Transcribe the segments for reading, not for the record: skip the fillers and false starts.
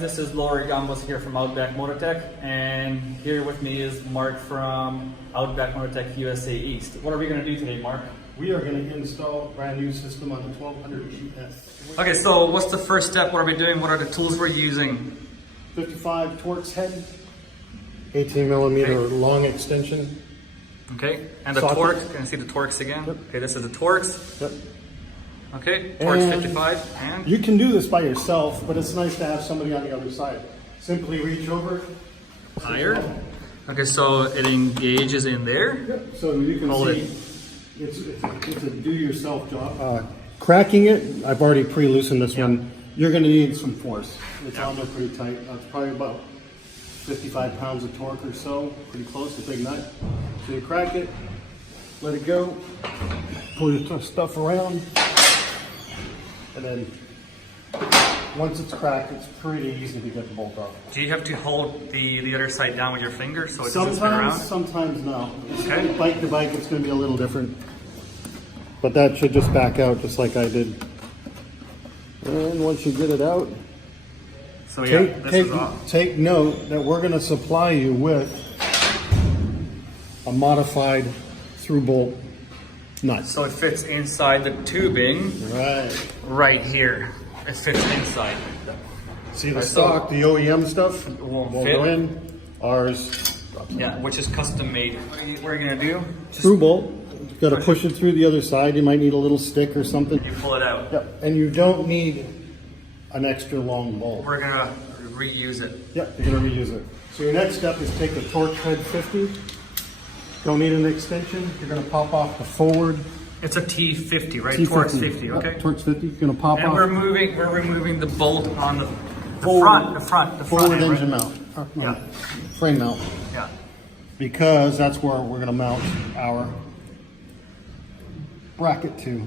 guys, this is Laurie Gambos here from Outback Motortech, and here with me is Mark from Outback Motortech USA East. What are we going to do today, Mark? We are going to install a brand new system on the 1200GS. Okay, so what's the first step? What are we doing? What are the tools we're using? 55 Torx head, 18 millimeter long extension. Okay, and the socket. Torx, can I see the Torx again? Yep. Okay, this is the Torx. Yep. Okay, Torx And 55, and? You can do this by yourself, but it's nice to have somebody on the other side. Simply reach over. Higher. Okay, so it engages in there. Yep. So you can Hold see it. it's a do-yourself job. Cracking it, I've already pre-loosened this one. You're going to need some force. It's on there pretty tight. It's probably about 55 pounds of torque or so, pretty close, a big nut. So you crack it, let it go, pull your stuff around, and then once it's cracked, it's pretty easy to get the bolt off. Do you have to hold the other side down with your finger so it doesn't spin around? Sometimes no. Okay. Bike to bike, it's going to be a little different. But that should just back out just like I did. And once you get it out, So yeah, this is off. take note that we're going to supply you with a modified through bolt nut. So it fits inside the tubing right here. It fits inside. See the stock, the OEM stuff won't will fit. go in. Ours, Yeah, which is custom made. What are you gonna do? Just through bolt. You've got to push it through the other side. You might need a little stick or something. you pull it out. Yep. And you don't need an extra long bolt. We're gonna reuse it. Yep, you're gonna reuse it. So your next step is take the Torx head 50. Don't need an extension. You're gonna pop off the forward. It's a T50, right? T50. Torx 50, Yep, okay. Torx 50. You're gonna pop And off. we're removing the bolt on the Forward front forward end, engine right? mount. Yeah. Frame mount. Yeah. Because that's where we're gonna mount our bracket to.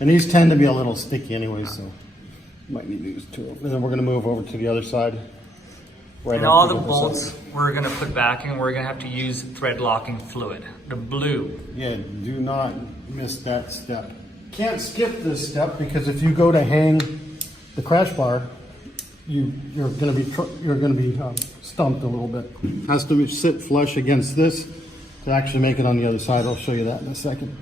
And these tend to be a little sticky anyway, so you might need to use two. And then we're gonna move over to the other side. Right And all after the other bolts side. we're gonna put back in, we're gonna have to use thread locking fluid, the blue. Yeah, do not miss that step. Can't skip this step because if you go to hang the crash bar, you're going to be stumped a little bit. Has to sit flush against this to actually make it on the other side. I'll show you that in a second.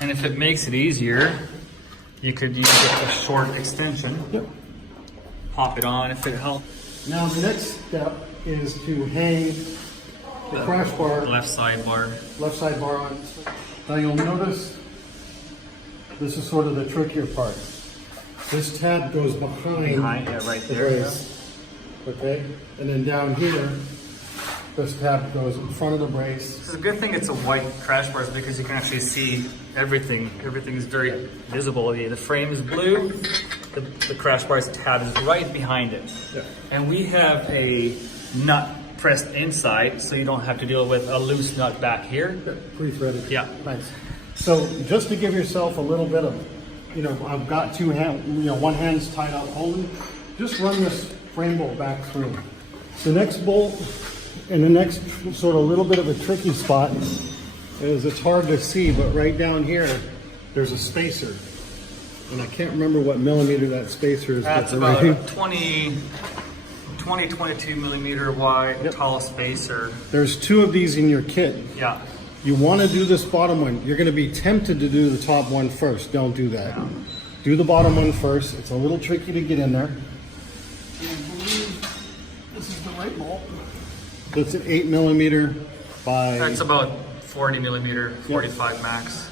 And if it makes it easier, you could use a short extension. Yep. Pop it on if it helps. Now the next step is to hang the crash bar, Left side bar. left side bar on. Now you'll notice this is sort of the trickier part. This tab goes behind Yeah, right the there. brace. Okay? And then down here, this tab goes in front of the brace. It's a good thing it's a white crash bar because you can actually see everything. Everything is very visible. The frame is blue. The crash bar's tab is right behind it. Yeah. And we have a nut pressed inside, so you don't have to deal with a loose nut back here. Pre-threaded. Yeah. Nice. So just to give yourself a little bit of, I've got two hands, one hand's tied up holding. Just run this frame bolt back through. The next bolt and the next sort of little bit of a tricky spot is it's hard to see, but right down here, there's a spacer. And I can't remember what millimeter that spacer is. That's but about right a 22 millimeter wide tall spacer. There's two of these in your kit. Yeah. You want to do this bottom one. You're going to be tempted to do the top one first. Don't do that. Yeah. Do the bottom one first. It's a little tricky to get in there. This is the right bolt. It's an 8 millimeter by. That's about 40 millimeter, 45 max.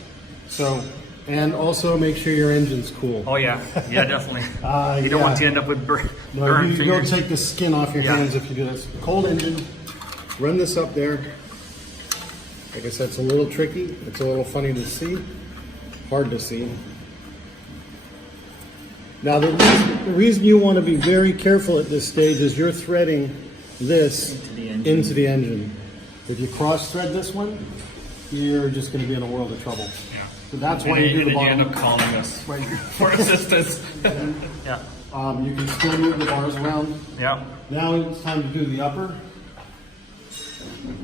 So, and also make sure your engine's cool. Oh yeah, yeah, definitely. You don't want to end up with burned You'll fingers. take the skin off your hands if you do this. Cold engine. Run this up there. Like I said, it's a little tricky. It's a little funny to see. Hard to see. Now the reason you want to be very careful at this stage is you're threading this into the engine. If you cross thread this one, you're just going to be in a world of trouble. Yeah. So that's why you do the bottom. You end up calling us for assistance. Yeah. You can still move the bars around. Yeah. Now it's time to do the upper.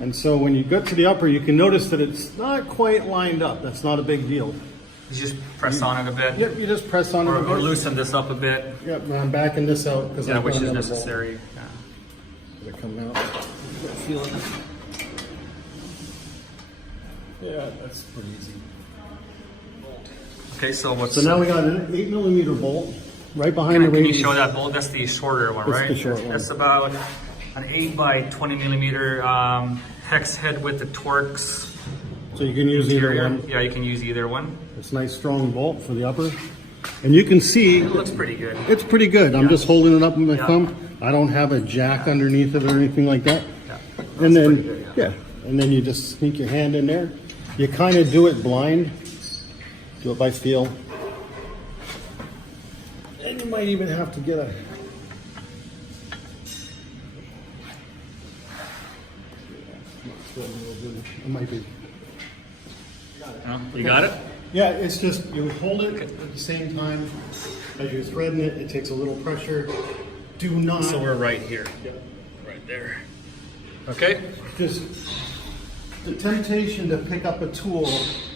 And so when you get to the upper, you can notice that it's not quite lined up. That's not a big deal. You just press on it a bit, Yep, you just press on it a bit. or loosen this up a bit. Yep, and I'm backing this out because Yeah, which is necessary. Yeah. They're coming out. Feel it. Yeah, that's pretty easy. Okay, so what's So now we got an 8mm bolt right behind the can you radius. show that bolt? That's the shorter one, That's right? the short one. That's about an 8 by 20mm hex head with the Torx So you can use either interior. one. Yeah, you can use either one. It's a nice strong bolt for the upper. And you can see It looks pretty good. it's pretty good. I'm just holding it up with my Yeah. thumb. I don't have a jack underneath it or anything like that. Yeah. And then, pretty good, yeah. and then you just sneak your hand in there. You kind of do it blind. Do it by feel. And you might even have to get a... It might be... You got it? Yeah, it's just, you hold it at the same time as you're threading it. It takes a little pressure. Do not... So we're right here. Yep. Right there. Okay? Just the temptation to pick up a tool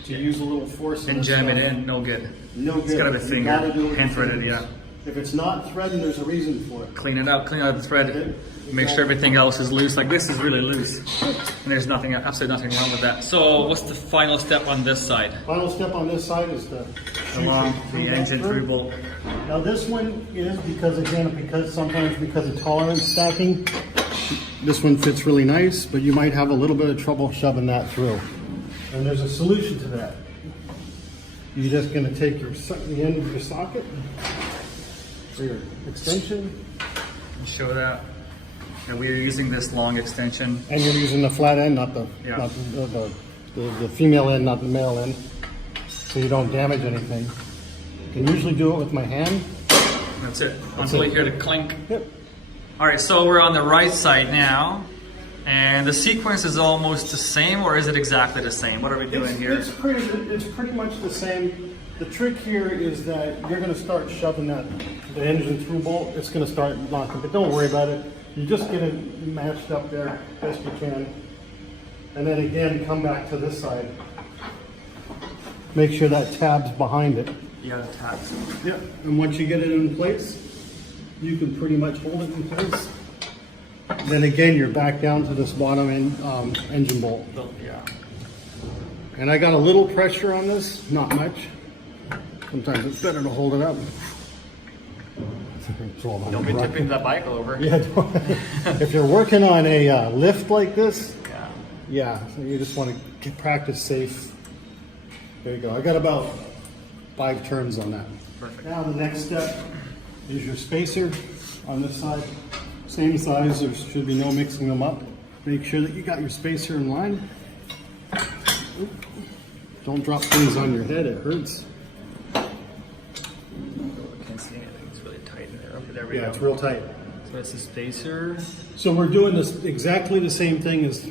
to use a little force And jam it in, no good. No good. It's gotta be You gotta do finger, it hand with threaded, fingers. yeah. If it's not threading, there's a reason for it. Clean out the thread. Make sure everything else is loose. Like this is really loose. And there's nothing, absolutely nothing wrong with that. So what's the final step on this side? Final step on this side is the Along the shoot engine through. through bolt. Now this one is sometimes because of tolerance stacking, this one fits really nice, but you might have a little bit of trouble shoving that through. And there's a solution to that. You're just going to take the end of your socket for your extension, Show that. And we are using this long extension. and you're using the flat end, not the Yeah. not the female end, not the male end, so you don't damage anything. I can usually do it with my hand. That's it. Until you hear the clink. Yep. All right, so we're on the right side now. And the sequence is almost the same, or is it exactly the same? What are we doing here? It's pretty much the same. The trick here is that you're going to start shoving the engine through bolt. It's going to start knocking, but don't worry about it. You just get it matched up there best you can. And then again, come back to this side. Make sure that tab's behind it. Yeah, the tabs. Yep. And once you get it in place, you can pretty much hold it in place. Then again, you're back down to this bottom end, engine bolt. Yeah. And I got a little pressure on this, not much. Sometimes it's better to hold it up. Don't be tipping that bike over. Yeah, if you're working on a lift like this, Yeah. so you just want to practice safe. There you go. I got about 5 turns on that. Perfect. Now the next step is your spacer on this side. Same size, there should be no mixing them up. Make sure that you got your spacer in line. Don't drop things on your head, it hurts. Can't see anything. It's really tight in there. Okay, there we Yeah, go. it's real tight. So it's the spacer. So we're doing this exactly the same thing as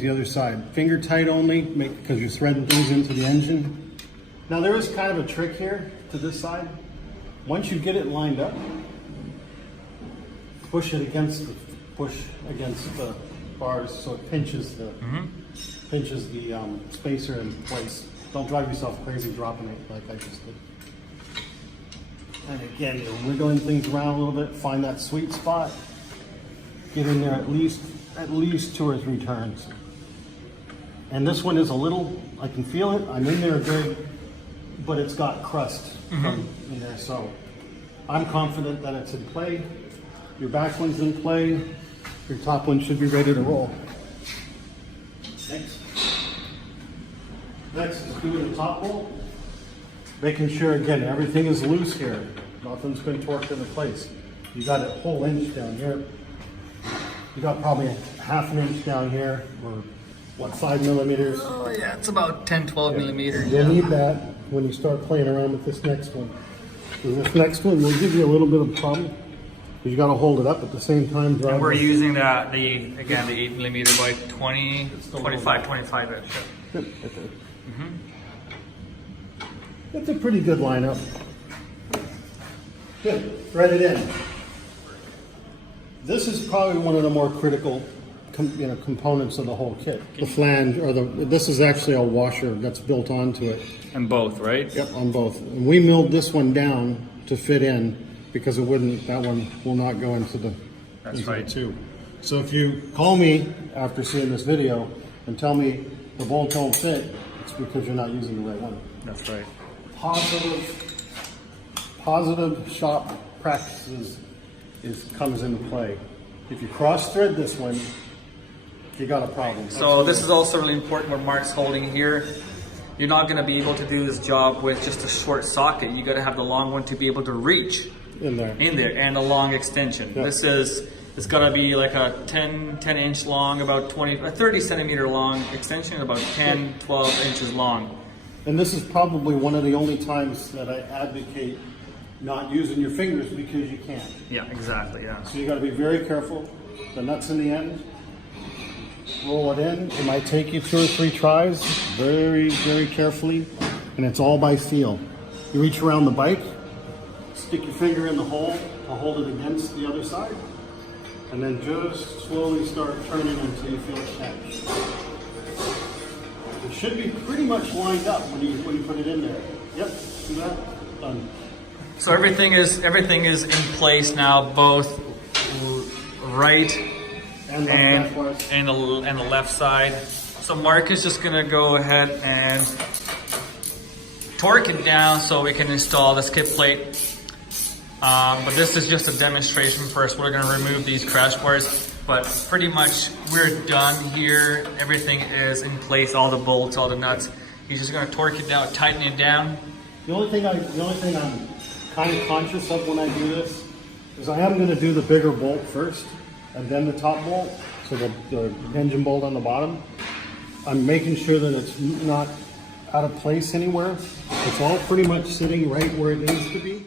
the other side. Finger tight only, because you're threading things into the engine. Now there is kind of a trick here to this side. Once you get it lined up, push against the bars so it pinches the spacer in place. Don't drive yourself crazy dropping it like I just did. And again, you're wiggling things around a little bit, find that sweet spot, get in there at least 2 or 3 turns. And this one is a little, I can feel it, I'm in there good, but it's got crust in there, so I'm confident that it's in play. Your back one's in play, your top one should be ready to roll. Next is doing the top bolt. Making sure, again, everything is loose here. Nothing's been torqued into place. You got a whole inch down here. You got probably a ½ an inch down here, or what, 5 millimeters. Oh yeah, it's about 10, 12 millimeters. You'll need that when you start playing around with this next one. So this next one will give you a little bit of problem, because you got to hold it up at the same time. And we're using the 8mm by 20, 25 inch. Right there. That's a pretty good lineup. Good, thread it in. This is probably one of the more critical components of the whole kit. The flange, or this is actually a washer that's built onto it. And both, right? Yep, on both. And we milled this one down to fit in because that one will not go into the tube. So if you call me after seeing this video and tell me the bolt don't fit, it's because you're not using the right one. That's right. Positive shop practices comes into play. If you cross thread this one, you got a problem. So this is also really important what Mark's holding here. You're not going to be able to do this job with just a short socket. You got to have the long one to be able to reach in there, and a long extension. Yep. It's got to be like a 10 inch long, about 30 centimeter long extension, about 10, 12 inches long. And this is probably one of the only times that I advocate not using your fingers because you can't. Yeah, exactly, yeah. So you got to be very careful. The nuts in the end, roll it in. It might take you 2 or 3 tries, very, very carefully, and it's all by feel. You reach around the bike, stick your finger in the hole to hold it against the other side, and then just slowly start turning until you feel it catch. It should be pretty much lined up when you put it in there. Yep, see that? Done. So everything is in place now, both right and the left side. So Mark is just gonna go ahead and torque it down so we can install the skid plate. But this is just a demonstration first. We're gonna remove these crash bars, but pretty much we're done here. Everything is in place, all the bolts, all the nuts. He's just gonna torque it down, tighten it down. The only thing I'm kind of conscious of when I do this is I am going to do the bigger bolt first and then the top bolt, so the engine bolt on the bottom. I'm making sure that it's not out of place anywhere. It's all pretty much sitting right where it needs to be.